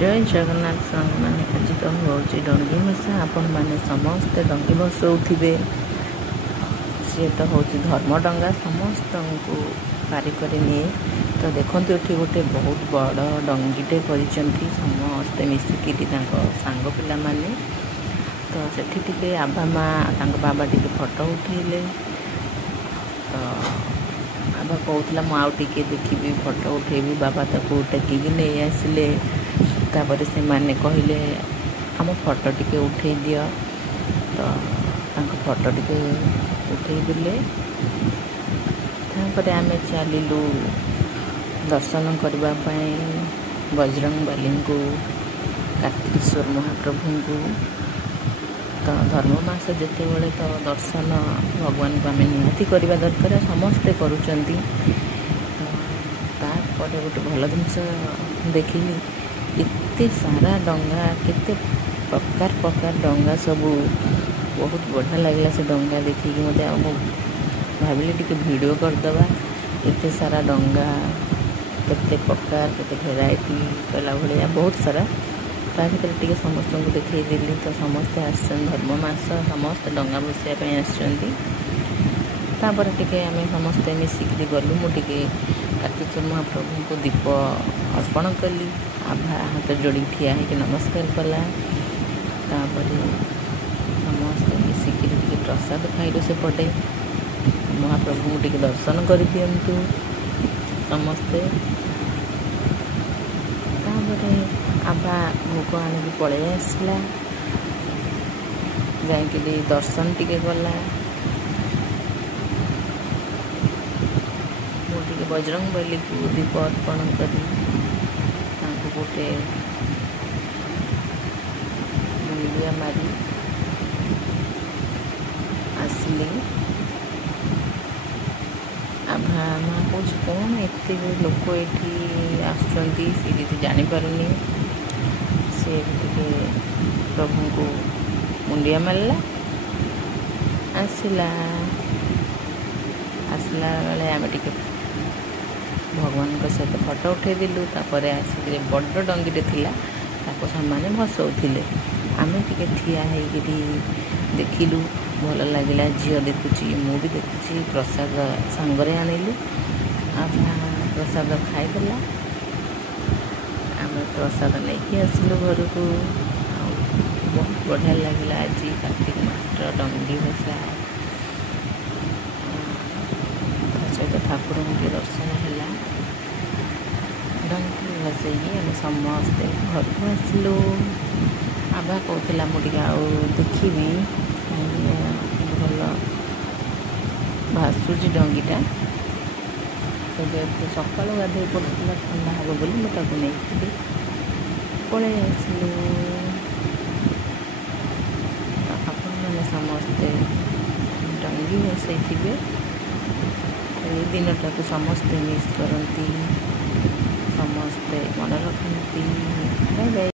जय जगन्नाथ सांग मैंने आज तो हूँ डंगी भसा आपण मैंने समस्ते डंगी भसौथे सी तो हूँ धर्म डंगा समस्त को पारी निए तो देखो ये गोटे बहुत बड़ डंगीटे कर समस्ते मिसिकी सांग पिला माने तो से आभा माँ बाबा टी फटो उठेले तो आभा कहला मुझे देखी फटो उठेबी बाबा ताको टेकिक नहीं आसिले तापर से माने कहले आम फटो टिके उठे दियो तो फटो टिके उठे देले तापर आमे चलिलु दर्शन करने बजरंग बली को कार्तिकेश्वर महाप्रभु को तो धर्ममास जिते बड़े तो दर्शन भगवान को आम निहाती करवा दरकार समस्ते करुँच तापर गोटे भल जिनस देखिली एते सारा डंगा केते प्रकार प्रकार डंगा सबू बहुत बढ़िया लगला से डंगा देखिकी मत भाविली टिके वीडियो करदवा एते सारा डंगा केते प्रकार केते भेराइटी कहला भाया बहुत सारा ता भर टे समस्त को देखई देली तो समस्ते आसन धर्ममास समस्त डंगा बसाई आसपर टे आम समस्ते मिसिकी गलु मुझे कार्तिकेश्वर महाप्रभु को दीप अर्पण कली आभा हाथ जोड़ी ठिया है नमस्कार कला तापर समस्ते मिसिकी प्रसाद खाइलु सेपटे महाप्रभु को दर्शन कर दिंतु समस्ते तापर आभा भोग आनिक पलि आसला जाकि दर्शन टिके गला मुझे बजरंग बली को दीप अर्पण करी गोटे मुंडिया मारी आसली आभा माँ कौच कौन एत लोक ये आसि जानीपारूनी सी प्रभु को मुंडिया मारला आसला बेले आम टे भगवान सहित फटो उठे दिलु तापर आसिक बड़ डंगीटे थिला ताको सामने भसौले आम टे ठिया होकि देखिलु भल लगे झील देखुची मु भी देखुची प्रसाद सांगरे आनिलु आभा प्रसाद खाईदेला आम प्रसाद नहीं आसिलु घर को बहुत बढ़िया लगे आज कार्तिक मास डंगी भसा सहित ठाकुर के दर्शन है डंगी भसई आम समस्ते घर को आसलु आभा कहला मुझे देखी भल भासुची डंगीटा तो सका गाधे पड़ा ठंडा हे बोली मुझे नहीं पलि आसलु मैंने समस्ते डंगी भसई ये दिनटा को समस्ते मिस करती समस्ते मन रखती। Bye bye.